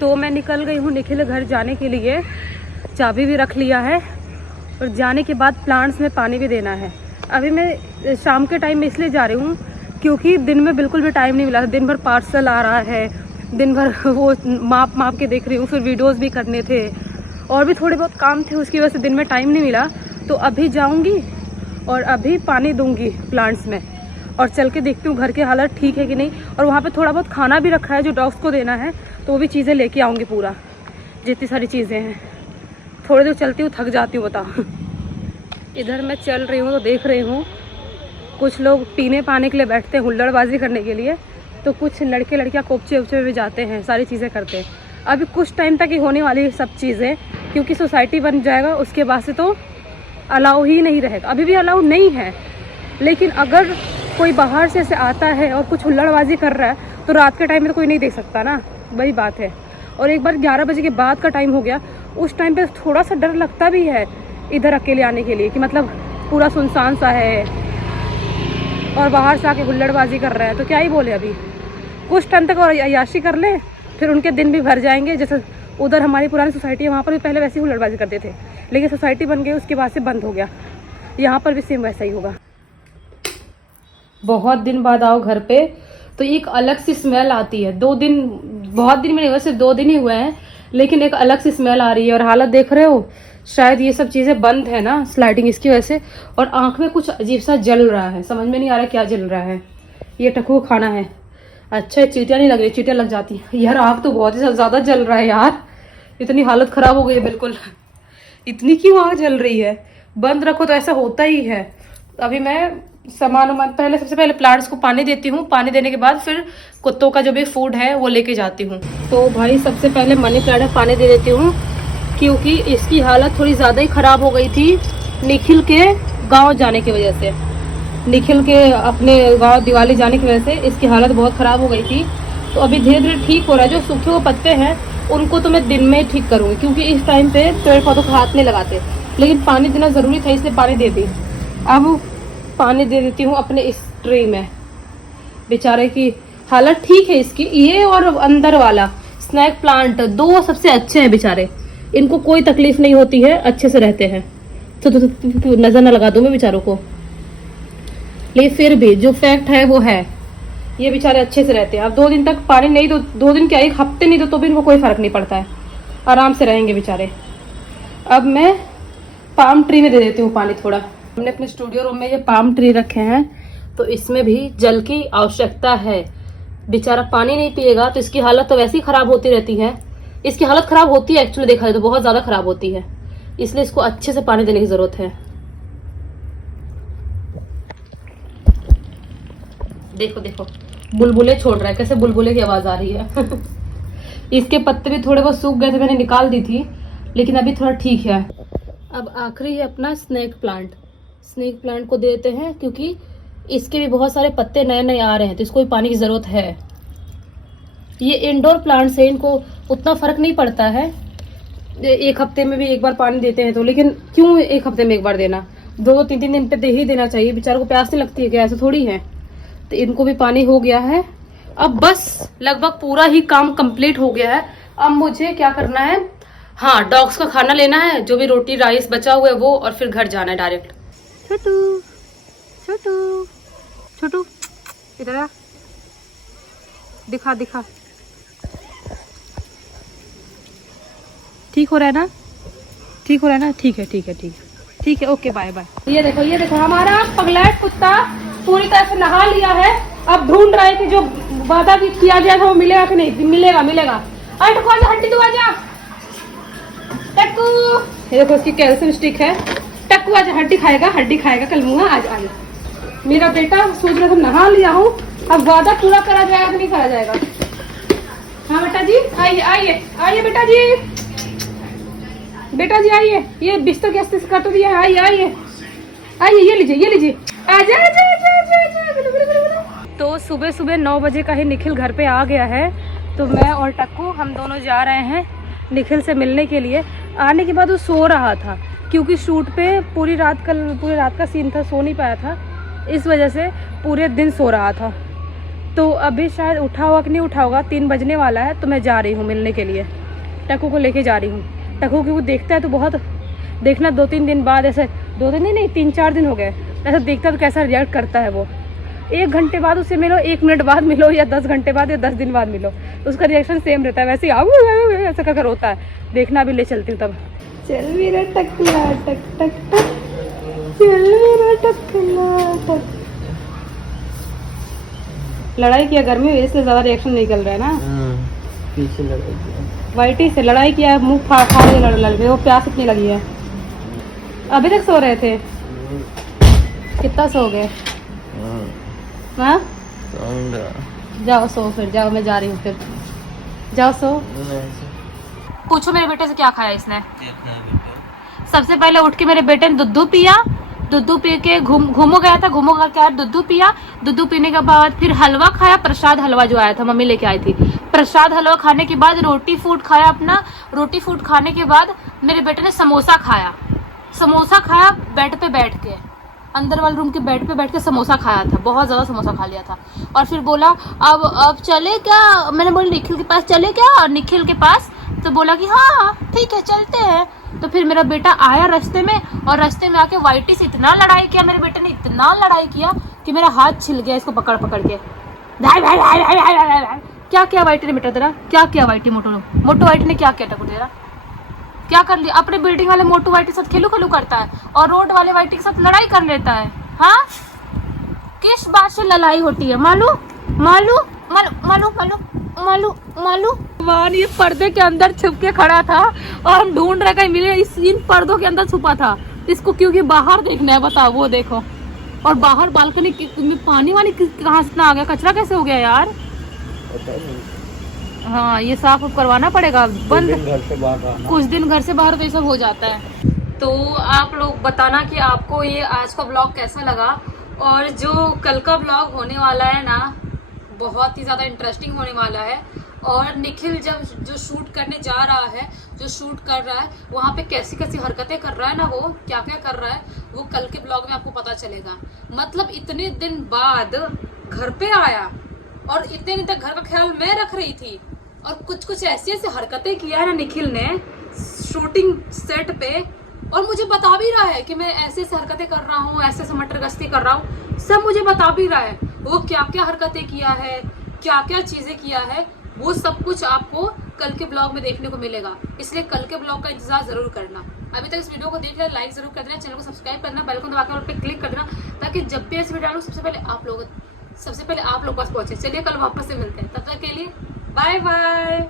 तो मैं निकल गई हूँ निखिल घर जाने के लिए। चाबी भी रख लिया है और जाने के बाद प्लांट्स में पानी भी देना है। अभी मैं शाम के टाइम में इसलिए जा रही हूँ क्योंकि दिन में बिल्कुल भी टाइम नहीं मिला। दिन भर पार्सल आ रहा है, दिन भर वो माप के देख रही हूँ, फिर वीडियोस भी करने थे और भी थोड़े बहुत काम थे, उसकी वजह से दिन में टाइम नहीं मिला। तो अभी जाऊँगी और अभी पानी दूँगी प्लांट्स में और चल के देखती हूँ घर की हालत ठीक है कि नहीं। और वहाँ पे थोड़ा बहुत खाना भी रखा है जो डॉग्स को देना है, तो वो भी चीज़ें लेके आऊँगी पूरा, जितनी सारी चीज़ें हैं। थोड़ी देर चलती हूँ, थक जाती हूँ बताओ। इधर मैं चल रही हूँ तो देख रही हूँ कुछ लोग पीने पाने के लिए बैठते हैं, हुल्लड़बाजी करने के लिए, तो कुछ लड़के लड़कियाँ कोपचे उपचे में जाते हैं, सारी चीज़ें करते हैं। अभी कुछ टाइम तक ही होने वाली है सब चीज़ें, क्योंकि सोसाइटी बन जाएगा उसके बाद से तो अलाउ ही नहीं रहेगा। अभी भी अलाउ नहीं है, लेकिन अगर कोई बाहर से ऐसे आता है और कुछ हुल्लड़बाजी कर रहा है तो रात के टाइम में तो कोई नहीं देख सकता ना, वही बात है। और एक बार 11 बजे के बाद का टाइम हो गया, उस टाइम पे थोड़ा सा डर लगता भी है इधर अकेले आने के लिए, कि मतलब पूरा सुनसान सा है और बाहर से आके हुल्लड़बाजी कर रहा है, तो क्या ही बोले। अभी कुछ टाइम तक और अय्याशी कर ले, फिर उनके दिन भी भर जाएंगे। जैसे उधर हमारी पुरानी सोसाइटी है, वहाँ पर भी पहले वैसे ही हुल्लड़बाजी करते थे, लेकिन सोसाइटी बन गई उसके बाद से बंद हो गया। यहाँ पर भी सेम वैसा ही होगा। बहुत दिन बाद आओ घर पे तो एक अलग सी स्मेल आती है। 2 दिन, बहुत दिन में नहीं हुआ, सिर्फ 2 दिन ही हुए हैं, लेकिन एक अलग सी स्मेल आ रही है। और हालत देख रहे हो, शायद ये सब चीज़ें बंद है ना स्लाइडिंग, इसकी वजह से। और आँख में कुछ अजीब सा जल रहा है, समझ में नहीं आ रहा क्या जल रहा है। ये टक्कू खाना है। अच्छा चीटियाँ नहीं लग रही, चीटियाँ लग जाती है यार। आँख तो बहुत ही ज़्यादा जल रहा है यार, इतनी हालत ख़राब हो गई है बिल्कुल। इतनी क्यों आँख जल रही है? बंद रखो तो ऐसा होता ही है। अभी मैं सामान पहले, सबसे पहले प्लांट्स को पानी देती हूँ। पानी देने के बाद फिर कुत्तों का जो भी फूड है वो लेके जाती हूँ। तो भाई सबसे पहले मनी प्लांट में पानी दे देती हूँ, क्योंकि इसकी हालत थोड़ी ज़्यादा ही ख़राब हो गई थी निखिल के गांव जाने की वजह से। निखिल के अपने गांव दिवाली जाने की वजह से इसकी हालत बहुत ख़राब हो गई थी। तो अभी धीरे धीरे ठीक हो रहा है। जो सूखे हुए पत्ते हैं उनको तो मैं दिन में ही ठीक करूँगी, क्योंकि इस टाइम पे पेड़ पौधों को हाथ नहीं लगाते, लेकिन पानी देना ज़रूरी था, इसलिए पानी दे दी। अब पानी दे देती हूँ अपने इस ट्रे में। बेचारे की हालत ठीक है इसकी। ये और अंदर वाला स्नैक प्लांट 2 सबसे अच्छे हैं बेचारे, इनको कोई तकलीफ नहीं होती है, अच्छे से रहते हैं। तो नजर ना लगा दूं मैं बेचारों को, लेकिन फिर भी जो फैक्ट है वो है, ये बेचारे अच्छे से रहते हैं। अब 2 दिन तक पानी नहीं दो, 2 दिन क्या 1 हफ्ते नहीं दो तो भी इनको कोई फर्क नहीं पड़ता है, आराम से रहेंगे बेचारे। अब मैं पाम ट्री में दे देती हूँ पानी थोड़ा। हमने अपने स्टूडियो रूम में ये पाम ट्री रखे हैं, तो इसमें भी जल की आवश्यकता है। बेचारा पानी नहीं पिएगा तो इसकी हालत तो वैसे ही खराब होती रहती है। इसकी हालत खराब होती है एक्चुअली, देखा जाए तो बहुत ज्यादा खराब होती है, इसलिए इसको अच्छे से पानी देने की जरूरत है। देखो देखो बुलबुले छोड़ रहा है, कैसे बुलबुले की आवाज आ रही है। इसके पत्ते भी थोड़े बहुत सूख गए थे, मैंने निकाल दी थी, लेकिन अभी थोड़ा ठीक है। अब आखिरी है अपना स्नेक प्लांट। स्नेक प्लांट को देते हैं क्योंकि इसके भी बहुत सारे पत्ते नए नए आ रहे हैं, तो इसको भी पानी की जरूरत है। ये इंडोर प्लांट्स है, इनको उतना फर्क नहीं पड़ता है, 1 हफ्ते में भी 1 बार पानी देते हैं तो। लेकिन क्यों 1 हफ्ते में 1 बार देना, 2-3 दिन पे दे ही देना चाहिए। बेचारों को प्यास नहीं लगती है क्या? ऐसा थोड़ी है। तो इनको भी पानी हो गया है। अब बस लगभग पूरा ही काम कंप्लीट हो गया है। अब मुझे क्या करना है, हाँ डॉग्स का खाना लेना है, जो भी रोटी राइस बचा हुआ है वो, और फिर घर जाना है डायरेक्ट। छोटू छोटू छोटू इधर आ, दिखा दिखा। ठीक हो रहा है ना? ठीक हो रहा है ना? ठीक है ठीक है ठीक है ठीक है, ओके बाय बाय। ये देखो हमारा पगलैट कुत्ता पूरी तरह से नहा लिया है। अब ढूंढ रहे थे जो वादा भी किया गया था वो मिलेगा कि नहीं। मिलेगा मिलेगा। अरे टक्कू आजा, हड्डी तू आजा टक्कू। ये देखो इसकी कैल्शियम स्टिक है। टक्कू आजा, हड्डी खाएगा कल मुँह। आज आजा मेरा बेटा। सोच रहा था नहा लिया हूँ, अब वादा पूरा करा जाएगा कि नहीं करा जाएगा। हाँ बेटा जी आइए आइए आइए बेटा जी, बेटा जी आइए। ये बिस्तर के अस्तर कट दिया है, आइए आइए आइए, ये लीजिए आजा आजा आजा। तो सुबह सुबह 9 बजे का ही निखिल घर पे आ गया है। तो मैं और टक्कू हम दोनों जा रहे हैं निखिल से मिलने के लिए। आने के बाद वो सो रहा था, क्योंकि शूट पे पूरी रात का सीन था, सो नहीं पाया था, इस वजह से पूरे दिन सो रहा था। तो अभी शायद उठा हुआ कि नहीं उठा होगा, 3 बजने वाला है। तो मैं जा रही हूँ मिलने के लिए, टकू को लेके जा रही हूँ। टकू की वो देखता है तो बहुत देखना, 2-3 दिन बाद ऐसे, 2 दिन नहीं 3-4 दिन हो गए, ऐसा देखता है तो कैसा रिएक्ट करता है वो। 1 घंटे बाद उससे मिलो, 1 मिनट बाद मिलो, या 10 घंटे बाद या 10 दिन बाद मिलो, उसका रिएक्शन सेम रहता है। वैसे ही ऐसा कर होता है। देखना भी ले चलती हूँ तब। चल मेरा टकला टक टक टक, चल मेरा टकला टक। लड़ाई किया गर्मी में, इसलिए ज्यादा रिएक्शन निकल रहा है ना। पीछे लड़ाई किया, वाइटी से लड़ाई किया, मुंह फा के लड़ गए। वो प्यास इतनी लगी है। अभी तक सो रहे थे? कितना सो गए? हाँ जाओ सो, फिर जाओ, मैं जा रही हूँ, फिर जाओ सो। पूछो मेरे बेटे से क्या खाया इसने। सबसे पहले उठ के मेरे बेटे ने दूध पिया, दूध पी के घूमो गया था, घूमो करके आया, दूध पिया, दूध पीने के बाद फिर हलवा खाया, प्रसाद हलवा जो आया था, मम्मी लेके आई थी। प्रसाद हलवा खाने के बाद रोटी फूड खाया अपना। रोटी फूड खाने के बाद मेरे बेटे ने समोसा खाया। समोसा खाया बेड पे बैठ के, अंदर वाले रूम के बेड पे बैठ के समोसा खाया था, बहुत ज्यादा समोसा खा लिया था। और फिर बोला अब चले क्या, मैंने बोला निखिल के पास चले क्या, और निखिल के पास तो बोला कि हाँ ठीक है चलते हैं। तो फिर मेरा बेटा आया रास्ते में, और रास्ते में आके वाइटी से इतना लड़ाई किया, मेरे बेटे ने इतना लड़ाई किया कि मेरा हाथ छिल गया इसको पकड़ पकड़ के। क्या किया वाइटी ने बेटा तेरा, क्या किया वाइटी, मोटू वाइटी ने क्या किया टकू तेरा, क्या कर लिया? अपने बिल्डिंग वाले मोटू वाइटी के साथ खेलू खेलू करता है, और रोड वाले वाइटी के साथ लड़ाई कर लेता है। हाँ किस बात से लड़ाई होती है, मालूम मालूम मालूम मालूम मालूम मालूम। भगवान, ये पर्दे के अंदर छुप के खड़ा था और हम ढूंढ रहे कहीं मिले, इन पर्दों के अंदर छुपा था इसको, क्योंकि बाहर देखना है। बताओ वो देखो, और बाहर बालकनी में पानी वानी कहाँ से आ गया, कचरा कैसे हो गया यार। हाँ ये साफ करवाना पड़ेगा, बंद घर से बाहर, कुछ दिन घर से बाहर तो ये सब हो जाता है। तो आप लोग बताना कि आपको ये आज का ब्लॉग कैसा लगा, और जो कल का ब्लॉग होने वाला है ना, बहुत ही ज़्यादा इंटरेस्टिंग होने वाला है। और निखिल जब जो शूट करने जा रहा है, जो शूट कर रहा है, वहाँ पे कैसी कैसी हरकतें कर रहा है ना, वो क्या क्या कर रहा है, वो कल के ब्लॉग में आपको पता चलेगा। मतलब इतने दिन बाद घर पे आया, और इतने दिन तक घर का ख्याल मैं रख रही थी, और कुछ कुछ ऐसी ऐसी हरकतें किया है ना निखिल ने शूटिंग सेट पे, और मुझे बता भी रहा है कि मैं ऐसे ऐसे हरकतें कर रहा हूँ, ऐसे ऐसे मटर गश्ती कर रहा हूँ, सब मुझे बता भी रहा है। वो क्या क्या हरकतें किया है, क्या क्या चीजें किया है, वो सब कुछ आपको कल के ब्लॉग में देखने को मिलेगा। इसलिए कल के ब्लॉग का इंतजार जरूर करना। अभी तक इस वीडियो को देख लिया, लाइक जरूर कर देना, चैनल को सब्सक्राइब करना, बेल को दबा के ऑल पे क्लिक कर देना, ताकि जब भी ऐसे वीडियो डालूं सबसे पहले आप लोग पास पहुंचे। चलिए कल वापस से मिलते हैं, तब तक के लिए बाय बाय।